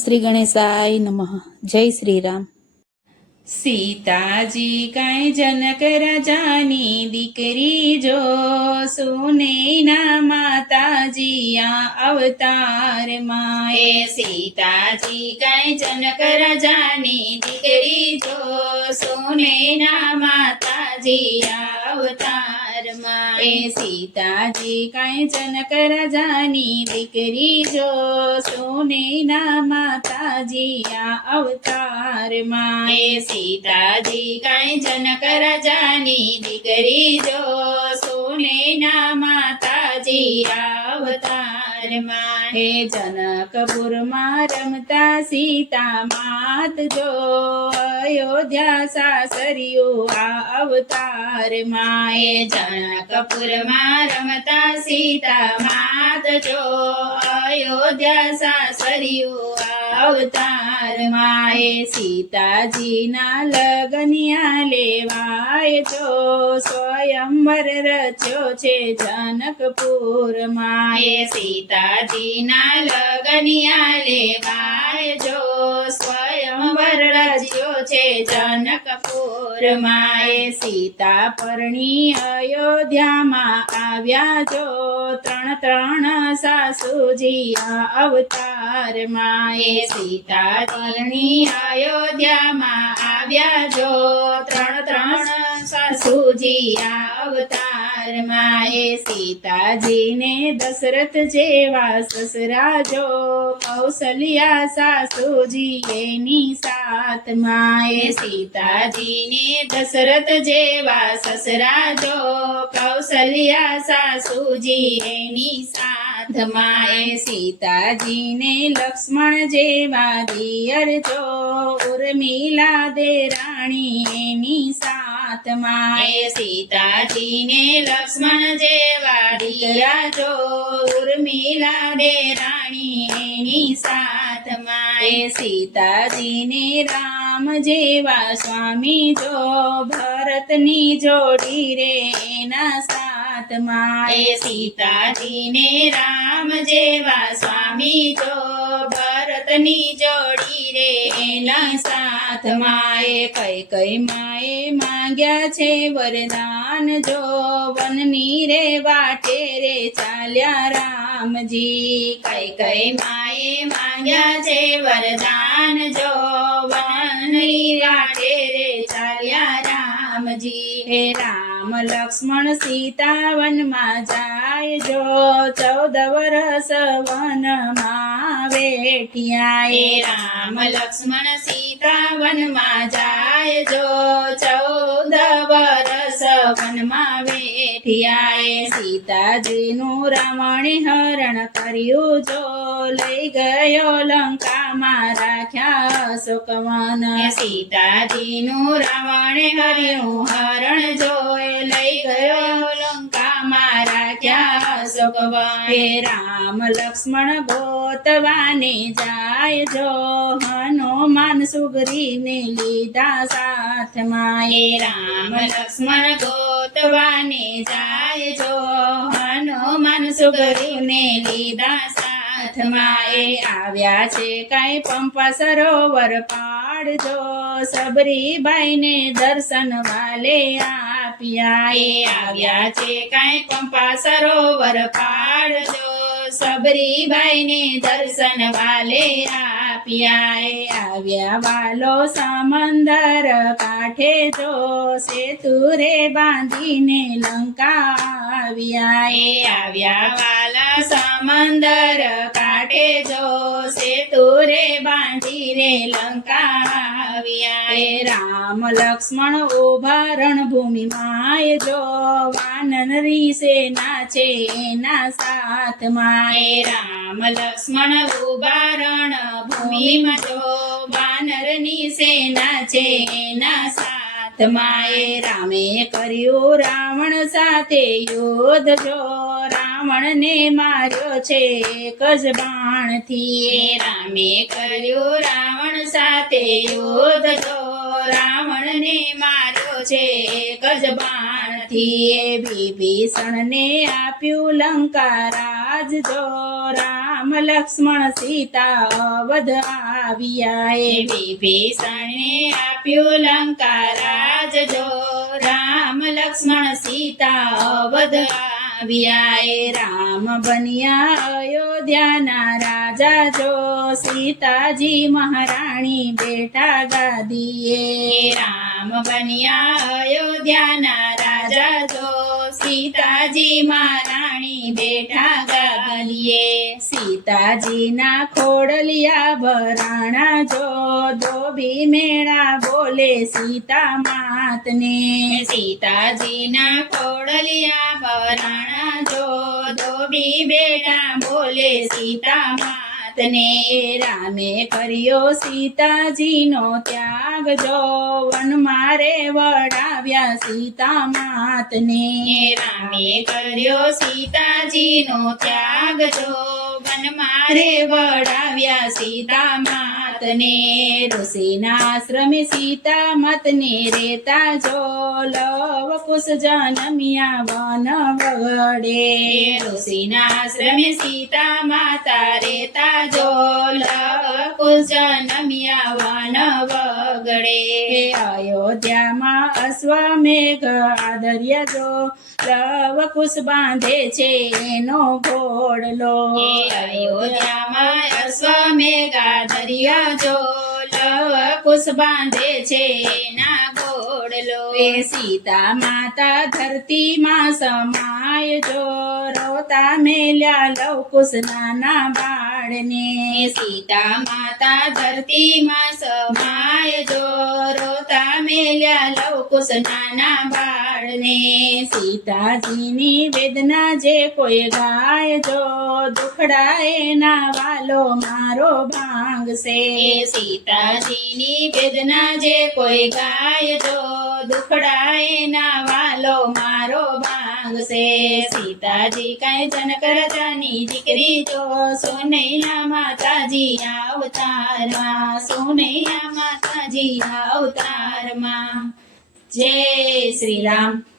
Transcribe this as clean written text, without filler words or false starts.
શ્રી ગણેશાય નમઃ. જય શ્રી રામ. સીતાજી કાંઈ જનક રાજાની દીકરી જો, સુનૈના માતાજી આ અવતારમાં. એ સીતાજી કાંઈ જનક રાજાની દીકરી જો, સુનૈના માતાજી આ અવતારમાં. એ સીતાજી કાંઈ જનક રાજાની દીકરી જો, સુનૈના માતાજી આ અવતારમાં. એ સીતાજી કાંઈ જનક રાજાની દીકરી જો, સુનૈના માતાજી આ અવતારમાં. હે જનકપુરમાં રમતા સીતા માત જો, અયોધ્યા સાસરિયું આ અવતારમાં. હે જનકપુરમાં રમતા સીતા માત જો, અયોધ્યા સાસરિયું આ અવતારમાં. એ સીતાજીના લગનિયા લેવાય જો, સ્વયંવર રચ્યો છે જનકપુરમાં. એ સીતાજીના લગનિયા લેવાય જો, સ્વયંવર રચ્યો છે જનકપુરમાં. એ સીતા પરણી અયોધ્યામાં આવ્યા જો, ત્રણ સાસુજી આ અવતારમાં. એ સીતા પરણી અયોધ્યામાં આવ્યા જો, ત્રણ સાસુજી આ અવતારમાં. એ સીતાજીને દશરથ જેવા સસરા જો, કૌશલ્યા સાસુજી એની સાથમાં. એ સીતાજીને દશરથ જેવા સસરા જો, કૌશલ્યા સાસુજી એની સાથમાં. એ સીતાજીને લક્ષ્મણ જેવા દિયર જો, ઉર્મિલા દેરાણી એની સાથમાં. એ સીતાજીને લક્ષ્મણ જેવા દીકરા જો, ઉર્મિલા દેરાણી એની સાથમાં. એ સીતાજીને રામ જેવા સ્વામી જો, ભરતની જોડી રે એના સાથમાં. એ સીતાજીને રામ જેવા સ્વામી જો, ભરતની જોડી રે એના સાથમાં. એ કઈ માએ માંગ્યા છે વરદાન જો, વનની રે વાટે રે ચાલ્યા રામજી. કઈ માએ માંગ્યા છે વરદાન જો, વનની વાટે રે ચાલ્યા રામજી. હે રામ લક્ષ્મણ સીતા વનમાં જાય જો, 14 વરસ વનમાં વેઠ્યા. એ રામ લક્ષ્મણ સીતા વનમાં જાય જો, 14 વરસ વનમાં વેઠ્યા. એ સીતાજીનું રાવણે હરણ કર્યું જો, લઈ ગયો લંકામાં રાખ્યા અશોકવન. સીતાજીનું રાવણે કર્યું હરણ જો, લઈ ગયો લંકામાં રાખ્યા અશોકવન. હે રામ લક્ષ્મણ ગોતવાને જાય જો, હનુમાન સુગ્રીવને લીધા સાથમાં. એ રામ લક્ષ્મણ ગોતવાને જાય જો, હનુમાન સુગ્રીવને લીધા સાથમાં. એ આવ્યા છે કાંઈ પંપા સરોવર પાડજો, સબરીબાઈને દર્શન વાલે આપ્યા. એ આવ્યા છે કાંઈ પંપા સરોવર પાડજો, સબરીબાઈને દર્શન વાલે આપ્યા. એ આવ્યા વાલો સમંદર કાંઠે જો, સેતુ રે બાંધીને લંકા આવ્યા. એ આવ્યા વાલા સમંદર કાંઠે જો, સેતુ રે બાંધી રે લંકા આવ્યા. એ રામ લક્ષ્મણ ઉભા રણભૂમિમાં જો, વાનરી સેના છે એના સાથમાં. એ રામ લક્ષ્મણ ઉભા રણભૂમિમાં જો, વાનરની સેના છે એના સાથમાં. એ રામે કર્યું રાવણ સાથે યુદ્ધ જો, રાવણને માર્યો છે એક જ બાણથી. એ રામે કર્યું રાવણ સાથે યુદ્ધ જો, રાવણને માર્યો છે એક જ બાણથી. નથી એ વિભીષણને આપ્યું લંકા રાજ જો રામ લક્ષ્મણ સીતા અવધ આવ્યા એ વિભીષણને આપ્યું લંકા રાજ જો રામ લક્ષ્મણ સીતા અવધ આવ્યા એ રામ બન્યા અયોધ્યાના રાજા જો સીતાજી મહારાણી બેઠા ગાદીએ રામ બન્યા અયોધ્યાના રાજા જો સીતાજી મહારાણી બેઠા ગાદીએ સીતાજીના ખોડલિયા ભરાણા જો ધોબી મેળા બોલે સીતા માતને સીતાજીના ખોડલિયા ભરાણા જો ધોબી બેટા બોલે સીતા માતને રામે કર્યો સીતાજીનો ત્યાગ જો વન મારે વડાવ્યા સીતા માતને રામે કર્યો સીતાજીનો ત્યાગ જો વન મારે વડાવ્યા સીતા માતને ઋષિના આશ્રમે સીતા માતને રેતા જો લવ કુશ જનમિયા વન વગડે ઋષિના આશ્રમે સીતા માતા રેતા જો લવ કુશ જનમિયા વન વગડે અયોધ્યામાં અશ્વમેઘ આદર્ય જો લવ કુશ બાંધે છે એનો ઘોડલો અયોધ્યામાં અશ્વમેઘ આદર્ય જો લવ કુશ બાંધે છે એના ઘોડલો સીતા માતા ધરતીમાં સમાય જો રોતા મેલ્યા લવકુશ નાના બાળને સીતા માતા ધરતીમાં સમાય જો રોતા મેલ્યા લવકુશ નાના બાળને સીતાજીની વેદના જે કોઈ ગાય જો દુખડા એના વાલો મારો ભાંગશે સીતાજીની વેદના જે કોઈ ગાય જો દુખડા એના વાલો મારો ભાંગશે સીતાજી કઈ જનક રાજાની દીકરી જો સોનૈયા માતાજી અવતારમાં સોનૈયા માતાજી અવતારમાં જય શ્રી રામ.